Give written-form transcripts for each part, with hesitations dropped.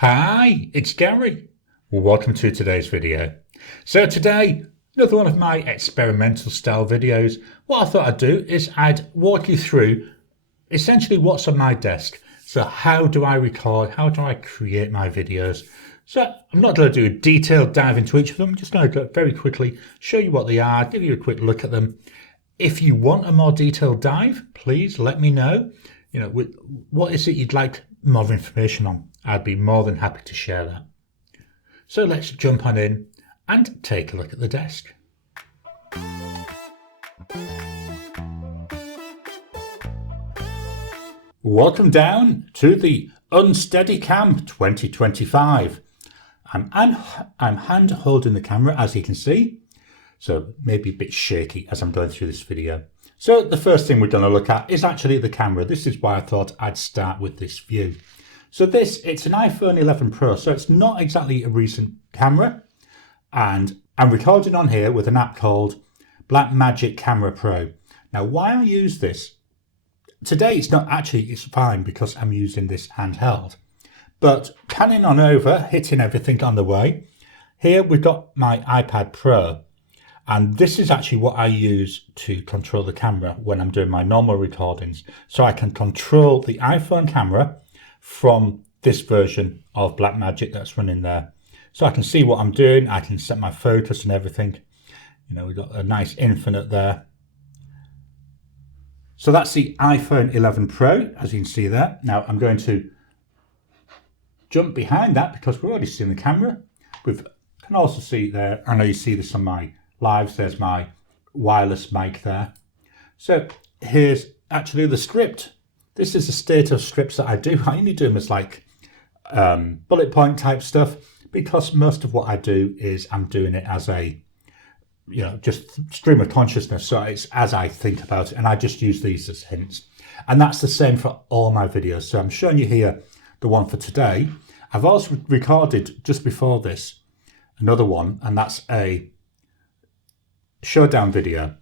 Hi, it's Gary. Welcome to today's video. So today, another one of my experimental style videos. What I thought I'd do is I'd walk you through essentially what's on my desk. So how do I record? How do I create my videos? So I'm not going to do a detailed dive into each of them. I'm just going to go very quickly, show you what they are, give you a quick look at them. If you want a more detailed dive, please let me know. You know, what is it you'd like more information on? I'd be more than happy to share that. So let's jump on in and take a look at the desk. Welcome down to the Unsteady Cam 2025. I'm hand holding the camera, as you can see, so maybe a bit shaky as I'm going through this video. So the first thing we're going to look at is actually the camera. This is why I thought I'd start with this view. So it's an iPhone 11 Pro, so it's not exactly a recent camera. And I'm recording on here with an app called Blackmagic Camera Pro. Now, why I use this, today it's fine because I'm using this handheld. But panning on over, hitting everything on the way, here we've got my iPad Pro. And this is actually what I use to control the camera when I'm doing my normal recordings. So I can control the iPhone camera from this version of Blackmagic that's running there. So I can see what I'm doing. I can set my focus and everything. You know, we've got a nice infinite there. So that's the iPhone 11 Pro, as you can see there. Now I'm going to jump behind that because we're already seeing the camera. We can also see there, I know you see this on my lives, there's my wireless mic there. So here's actually the script. This is the state of scripts that I do. I only do them as like bullet point type stuff because most of what I do is I'm doing it as a, you know, just stream of consciousness. So it's as I think about it, and I just use these as hints. And that's the same for all my videos. So I'm showing you here the one for today. I've also recorded just before this another one, and that's a showdown video.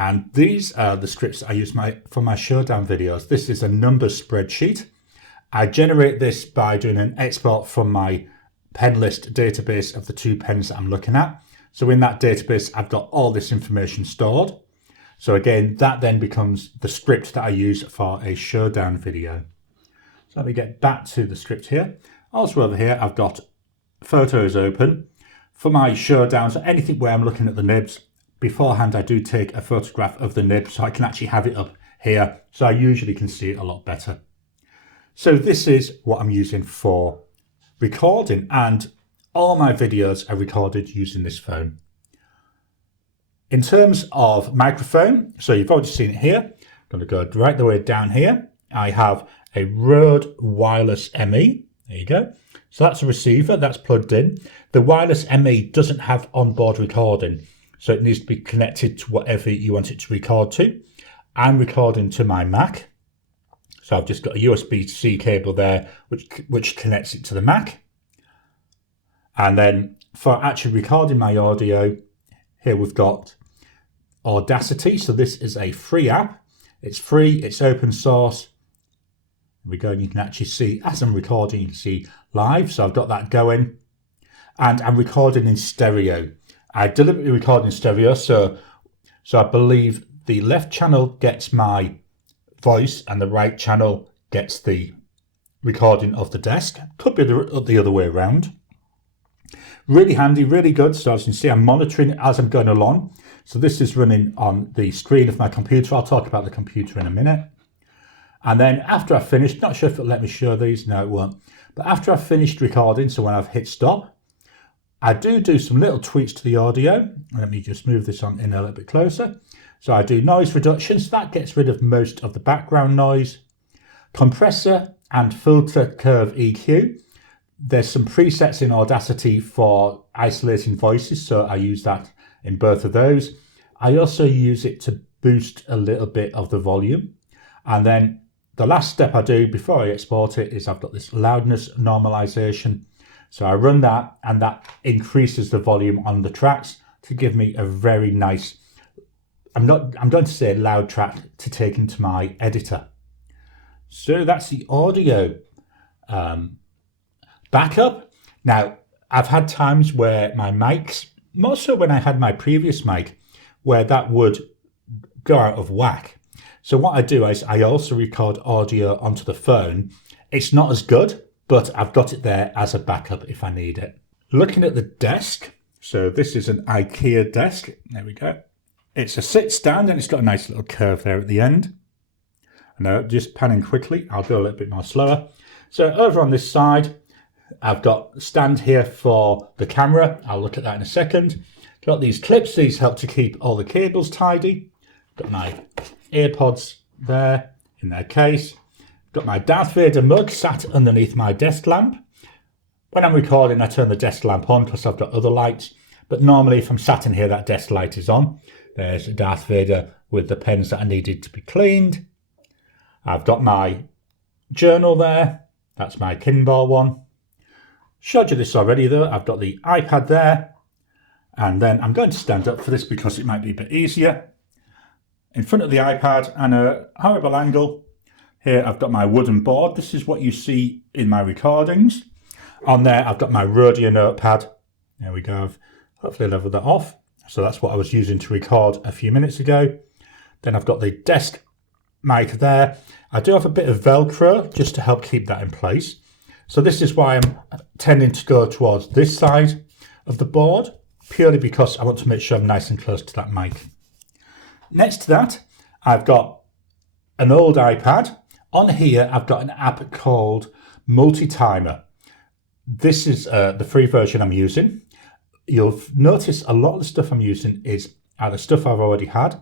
And these are the scripts I use for my showdown videos. This is a numbers spreadsheet. I generate this by doing an export from my pen list database of the two pens that I'm looking at. So in that database, I've got all this information stored. So again, that then becomes the script that I use for a showdown video. So let me get back to the script here. Also over here, I've got photos open for my showdown. So anything where I'm looking at the nibs, beforehand, I do take a photograph of the nib so I can actually have it up here. So I usually can see it a lot better. So this is what I'm using for recording, and all my videos are recorded using this phone. In terms of microphone, so you've already seen it here. I'm going to go right the way down here. I have a Rode Wireless ME. There you go. So that's a receiver that's plugged in. The Wireless ME doesn't have onboard recording, so it needs to be connected to whatever you want it to record to. I'm recording to my Mac. So I've just got a USB-C cable there, which connects it to the Mac. And then for actually recording my audio, here we've got Audacity. So this is a free app. It's free, it's open source. Here we go, and you can actually see, as I'm recording, you can see live. So I've got that going. And I'm recording in stereo. I deliberately record in stereo, so I believe the left channel gets my voice and the right channel gets the recording of the desk. Could be the other way around. Really handy, really good. So as you can see, I'm monitoring it as I'm going along. So this is running on the screen of my computer. I'll talk about the computer in a minute. And then after I've finished, not sure if it'll let me show these, no it won't. But after I've finished recording, so when I've hit stop, I do some little tweaks to the audio. Let me just move this on in a little bit closer. So I do noise reduction, so that gets rid of most of the background noise. Compressor and filter curve EQ. There's some presets in Audacity for isolating voices, so I use that in both of those. I also use it to boost a little bit of the volume. And then the last step I do before I export it is I've got this loudness normalization. So I run that, and that increases the volume on the tracks to give me a very nice, I'm going to say loud track to take into my editor. So that's the audio. Backup. Now, I've had times where my mics, more so when I had my previous mic, where that would go out of whack. So what I do is I also record audio onto the phone. It's not as good, but I've got it there as a backup if I need it. Looking at the desk, so this is an IKEA desk. There we go. It's a sit stand and it's got a nice little curve there at the end. And just panning quickly, I'll go a little bit more slower. So over on this side, I've got a stand here for the camera. I'll look at that in a second. Got these clips. These help to keep all the cables tidy. Got my AirPods there in their case. Got my Darth Vader mug sat underneath my desk lamp. When I'm recording, I turn the desk lamp on because I've got other lights. But normally if I'm sat in here, that desk light is on. There's Darth Vader with the pens that I needed to be cleaned. I've got my journal there. That's my Kindle one. Showed you this already though. I've got the iPad there. And then I'm going to stand up for this because it might be a bit easier. In front of the iPad and a horrible angle. Here I've got my wooden board. This is what you see in my recordings. On there I've got my Rodeo notepad. There we go. I've hopefully leveled that off. So that's what I was using to record a few minutes ago. Then I've got the desk mic there. I do have a bit of Velcro just to help keep that in place. So this is why I'm tending to go towards this side of the board, purely because I want to make sure I'm nice and close to that mic. Next to that, I've got an old iPad. On here, I've got an app called Multi-Timer. This is the free version I'm using. You'll notice a lot of the stuff I'm using is either stuff I've already had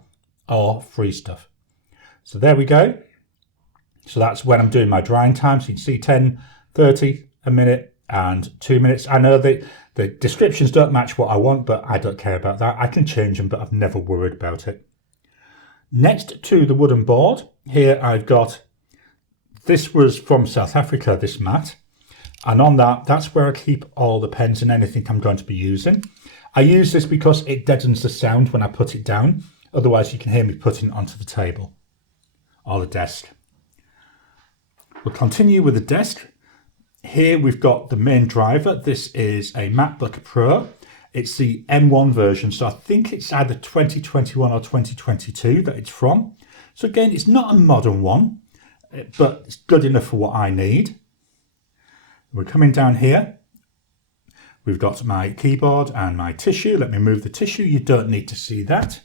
or free stuff. So there we go. So that's when I'm doing my drying time. So you can see 10, 30, a minute and 2 minutes. I know that the descriptions don't match what I want, but I don't care about that. I can change them, but I've never worried about it. Next to the wooden board, here I've got, this was from South Africa, this mat. And on that, that's where I keep all the pens and anything I'm going to be using. I use this because it deadens the sound when I put it down. Otherwise, you can hear me putting it onto the table or the desk. We'll continue with the desk. Here we've got the main driver. This is a MacBook Pro. It's the M1 version, so I think it's either 2021 or 2022 that it's from. So again, it's not a modern one, but it's good enough for what I need. We're coming down here. We've got my keyboard and my tissue. Let me move the tissue. You don't need to see that.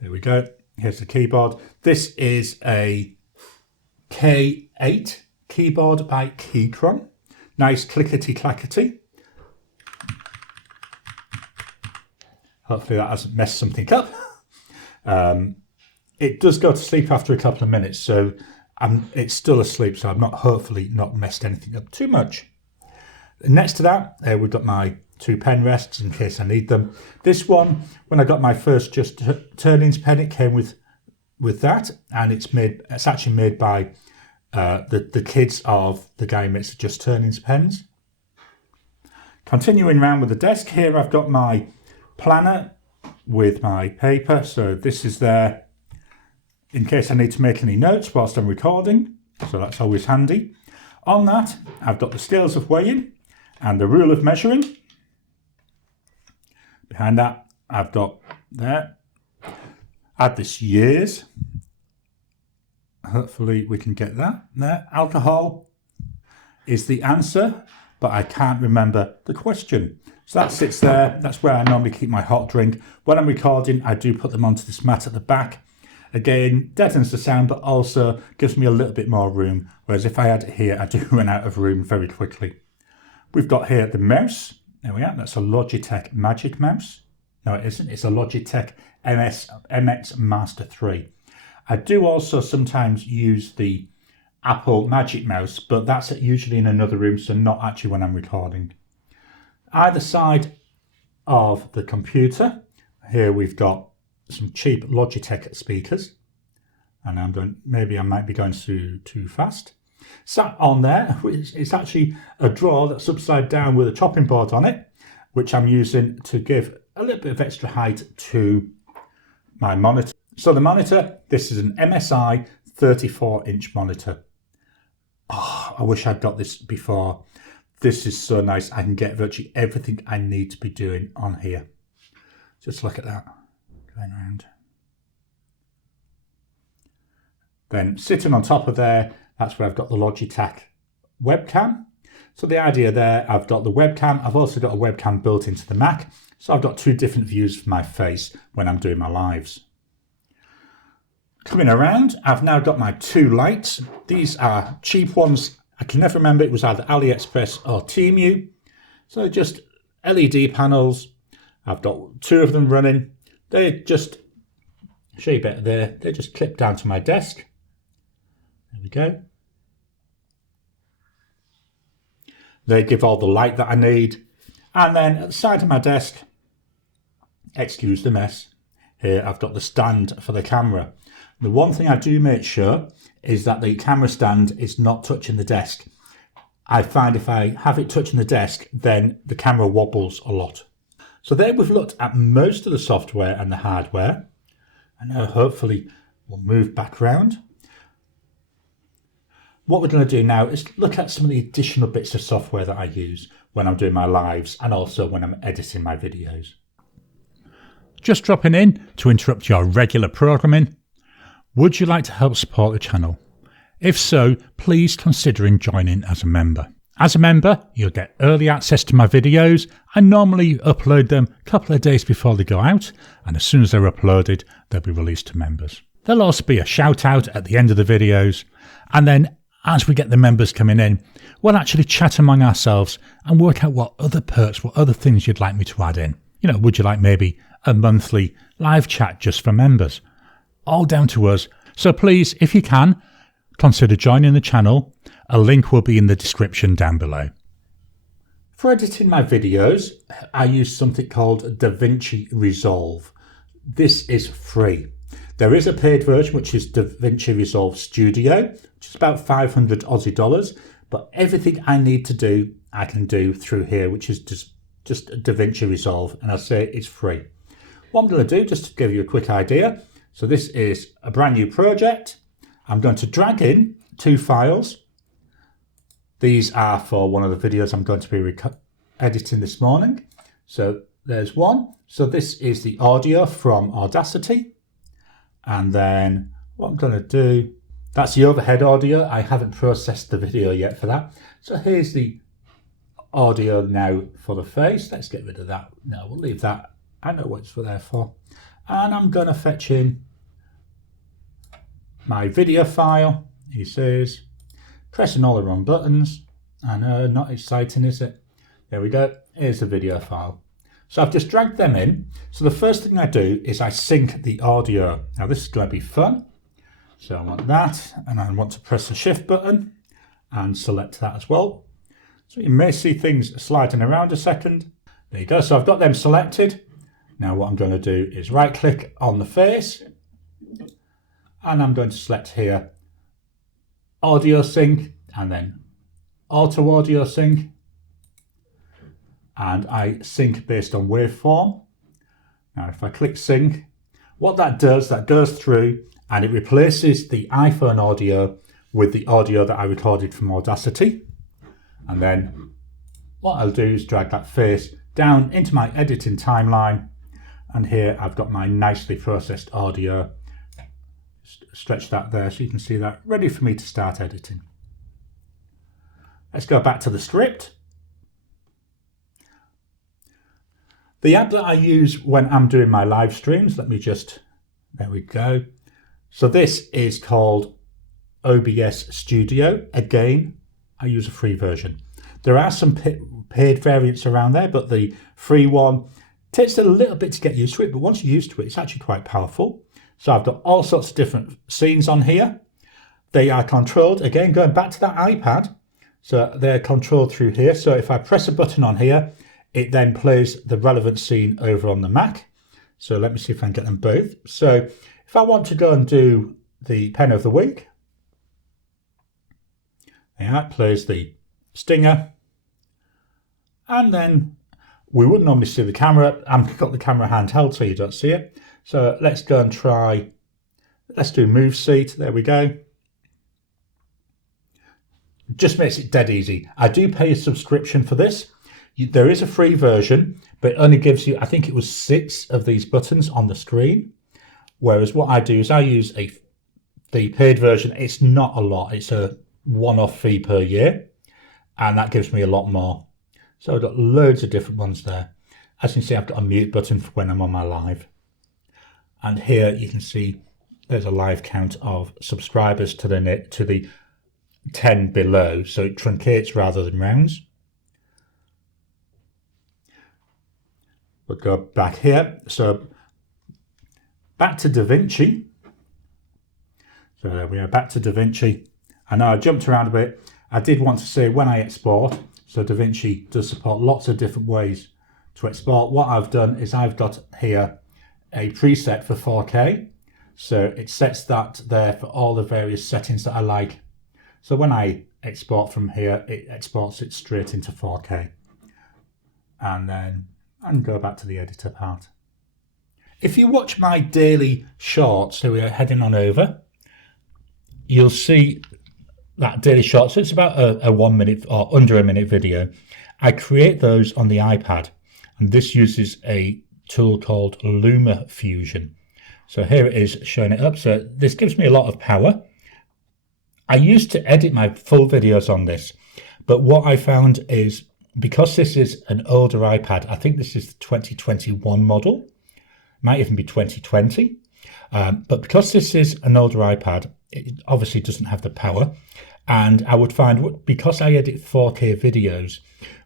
There we go. Here's the keyboard. This is a K8 keyboard by Keychron. Nice clickety-clackety. Hopefully that hasn't messed something up. It does go to sleep after a couple of minutes, so it's still asleep, so I've hopefully not messed anything up too much. Next to that, we've got my 2 pen rests in case I need them. This one, when I got my first Just Turnings pen, it came with that, and it's actually made by the kids of the guy who makes the Just Turnings pens. Continuing around with the desk, here I've got my planner with my paper. So this is there in case I need to make any notes whilst I'm recording. So that's always handy. On that, I've got the scales of weighing and the rule of measuring. Behind that, I've got there. Add this years. Hopefully we can get that there. Alcohol is the answer, but I can't remember the question. So that sits there. That's where I normally keep my hot drink. When I'm recording, I do put them onto this mat at the back. Again, deadens the sound, but also gives me a little bit more room. Whereas if I had it here, I do run out of room very quickly. We've got here the mouse. There we are. That's a Logitech Magic Mouse. No, it isn't. It's a Logitech MX Master 3. I do also sometimes use the Apple Magic Mouse, but that's usually in another room, so not actually when I'm recording. Either side of the computer, here we've got some cheap Logitech speakers, and maybe I might be going too fast. Sat on there, it's actually a drawer that's upside down with a chopping board on it, which I'm using to give a little bit of extra height to my monitor. So the monitor, this is an MSI 34-inch monitor. Oh, I wish I'd got this before. This is so nice. I can get virtually everything I need to be doing on here. Just look at that, going around. Then sitting on top of there, that's where I've got the Logitech webcam. So the idea there, I've got the webcam. I've also got a webcam built into the Mac. So I've got two different views for my face when I'm doing my lives. Coming around, I've now got my two lights. These are cheap ones. I can never remember, it was either AliExpress or Temu. So just LED panels. I've got two of them running. They just, show you better there, they just clip down to my desk. There we go. They give all the light that I need. And then at the side of my desk, excuse the mess, here I've got the stand for the camera. The one thing I do make sure is that the camera stand is not touching the desk. I find if I have it touching the desk, then the camera wobbles a lot. So there we've looked at most of the software and the hardware. And now hopefully we'll move back around. What we're going to do now is look at some of the additional bits of software that I use when I'm doing my lives and also when I'm editing my videos. Just dropping in to interrupt your regular programming. Would you like to help support the channel? If so, please consider joining as a member. As a member, you'll get early access to my videos. I normally upload them a couple of days before they go out, and as soon as they're uploaded, they'll be released to members. There'll also be a shout out at the end of the videos, and then as we get the members coming in, we'll actually chat among ourselves and work out what other perks, what other things you'd like me to add in. You know, would you like maybe a monthly live chat just for members? All down to us. So please, if you can, consider joining the channel. A link will be in the description down below. For editing my videos, I use something called DaVinci Resolve. This is free. There is a paid version, which is DaVinci Resolve Studio, which is about 500 Aussie dollars. But everything I need to do, I can do through here, which is just DaVinci Resolve. And I say it's free. What I'm going to do, just to give you a quick idea. So this is a brand new project. I'm going to drag in two files. These are for one of the videos I'm going to be editing this morning. So there's one. So this is the audio from Audacity. And then what I'm going to do, that's the overhead audio. I haven't processed the video yet for that. So here's the audio now for the face. Let's get rid of that. No, we'll leave that. I know what it's there for. And I'm going to fetch in my video file. He says, pressing all the wrong buttons. I know, not exciting, is it? There we go. Here's the video file. So I've just dragged them in. So the first thing I do is I sync the audio. Now this is going to be fun. So I want that, and I want to press the shift button and select that as well. So you may see things sliding around a second. There you go. So I've got them selected. Now what I'm going to do is right click on the face, and I'm going to select here audio sync and then auto audio sync, and I sync based on waveform. Now if I click sync, what that does, that goes through and it replaces the iPhone audio with the audio that I recorded from Audacity. And then what I'll do is drag that face down into my editing timeline. And here I've got my nicely processed audio. Stretch that there so you can see that, ready for me to start editing. Let's go back to the script. The app that I use when I'm doing my live streams, there we go. So this is called OBS Studio. Again, I use a free version. There are some paid variants around there, but the free one takes a little bit to get used to it, but once you're used to it, it's actually quite powerful. So I've got all sorts of different scenes on here. They are controlled, again, going back to that iPad. So they're controlled through here. So if I press a button on here, it then plays the relevant scene over on the Mac. So let me see if I can get them both. So if I want to go and do the pen of the week, it plays the stinger. And then we wouldn't normally see the camera. I've got the camera handheld so you don't see it. So let's go and try, let's do move seat. There we go. just makes it dead easy. I do pay a subscription for this. There is a free version, but it only gives you, I think it was 6 of these buttons on the screen. Whereas what I do is I use the paid version. It's not a lot. It's a one-off fee per year, and that gives me a lot more. So I've got loads of different ones there. As you can see, I've got a mute button for when I'm on my live. And here you can see there's a live count of subscribers to the 10 below. So it truncates rather than rounds. We'll go back here. So back to DaVinci. So there we are, back to DaVinci. I know I jumped around a bit. I did want to say when I export, so DaVinci does support lots of different ways to export. What I've done is I've got here a preset for 4K. So it sets that there for all the various settings that I like. So when I export from here, it exports it straight into 4K. And then I can go back to the editor part. If you watch my daily shorts, so we're heading on over, you'll see that daily short. So it's about a 1 minute or under a minute video. I create those on the iPad, and this uses a tool called LumaFusion. So here it is showing it up. So this gives me a lot of power. I used to edit my full videos on this, but what I found is because this is an older iPad, I think this is the 2021 model, might even be 2020. But because this is an older iPad, it obviously doesn't have the power. And I would find, because I edit 4K videos,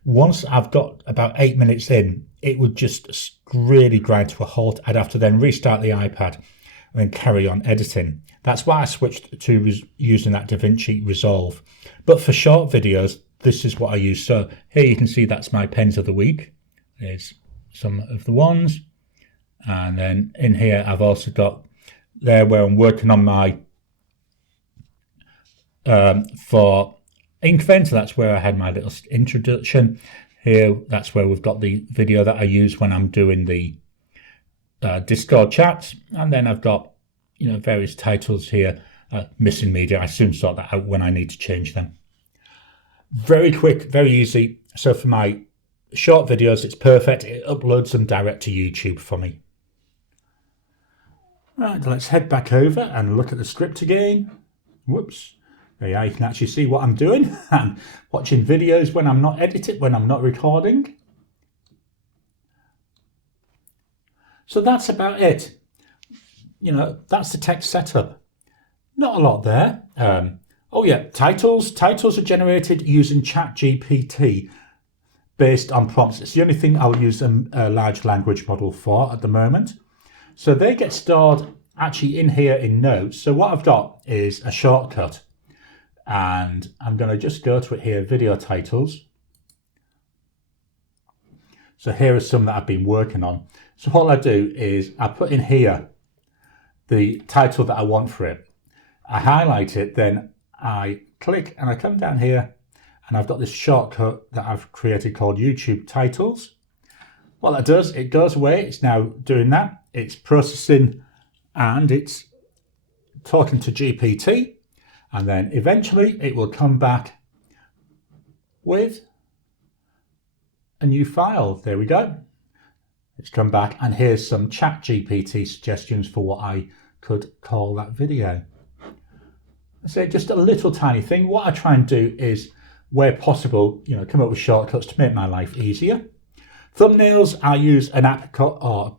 once I've got about 8 minutes in, it would just really grind to a halt. I'd have to then restart the iPad and then carry on editing. That's why I switched to using that DaVinci Resolve. But for short videos, this is what I use. So here you can see that's my pens of the week. There's some of the ones. And then in here, I've also got there where I'm working on my for Inkvent. That's where I had my little introduction. Here, that's where we've got the video that I use when I'm doing the Discord chats. And then I've got, various titles here. Missing media. I soon sort that out when I need to change them. Very quick, very easy. So for my short videos, it's perfect. It uploads them direct to YouTube for me. Right, let's head back over and look at the script again. Whoops. There you are, you can actually see what I'm doing. I'm watching videos when I'm not editing, when I'm not recording. So that's about it. That's the text setup. Not a lot there. Oh yeah, titles. Titles are generated using ChatGPT based on prompts. It's the only thing I'll use a large language model for at the moment. So they get stored actually in here in notes. So what I've got is a shortcut, and I'm going to just go to it here, video titles. So here are some that I've been working on. So what I do is I put in here the title that I want for it. I highlight it, then I click and I come down here and I've got this shortcut that I've created called YouTube titles. What that does, it goes away. It's now doing that. It's processing and it's talking to GPT, and then eventually it will come back with a new file. There we go. It's come back, and here's some ChatGPT suggestions for what I could call that video. So just a little tiny thing. What I try and do is, where possible, come up with shortcuts to make my life easier. Thumbnails, I use an app called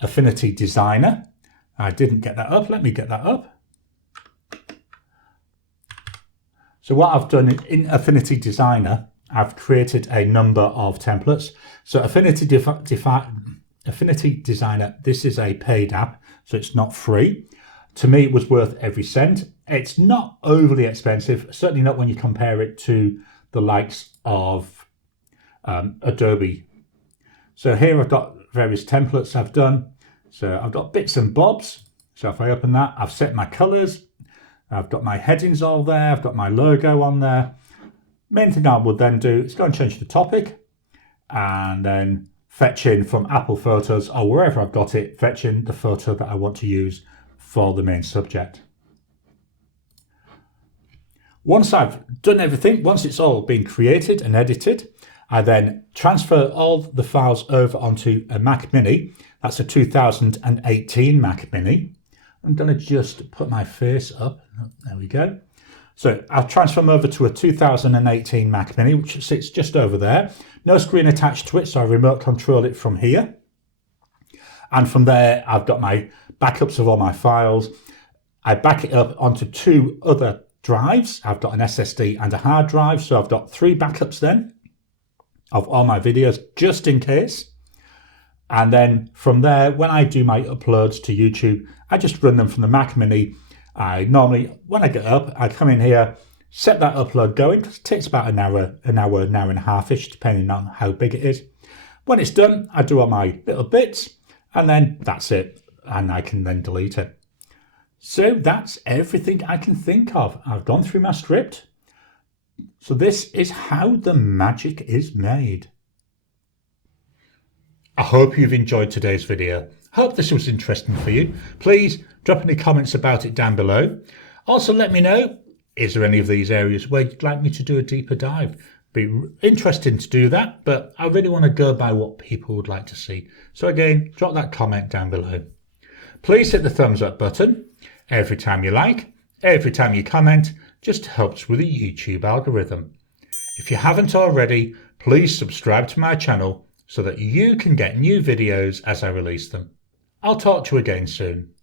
Affinity Designer. I didn't get that up. Let me get that up. So what I've done in Affinity Designer, I've created a number of templates. So Affinity Designer, this is a paid app, so it's not free. To me, it was worth every cent. It's not overly expensive, certainly not when you compare it to the likes of Adobe. So here I've got various templates I've done. So I've got bits and bobs. So if I open that, I've set my colors. I've got my headings all there. I've got my logo on there. Main thing I would then do is go and change the topic and then fetch in from Apple Photos or wherever I've got it, fetch in the photo that I want to use for the main subject. Once I've done everything, once it's all been created and edited, I then transfer all the files over onto a Mac Mini. That's a 2018 Mac Mini. I'm going to just put my face up. There we go. So I'll transfer them over to a 2018 Mac Mini, which sits just over there. No screen attached to it, so I remote control it from here. And from there, I've got my backups of all my files. I back it up onto two other drives. I've got an SSD and a hard drive, so I've got 3 backups then of all my videos, just in case. And then from there, when I do my uploads to YouTube, I just run them from the Mac Mini. I normally, when I get up, I come in here, set that upload going, because it takes about an hour and a half-ish, depending on how big it is. When it's done, I do all my little bits, and then that's it, and I can then delete it. So that's everything I can think of. I've gone through my script. So this is how the magic is made. I hope you've enjoyed today's video. Hope this was interesting for you. Please drop any comments about it down below. Also let me know, is there any of these areas where you'd like me to do a deeper dive? Be interesting to do that, but I really want to go by what people would like to see. So again, drop that comment down below. Please hit the thumbs up button. Every time you like, every time you comment, just helps with the YouTube algorithm. If you haven't already, please subscribe to my channel so that you can get new videos as I release them. I'll talk to you again soon.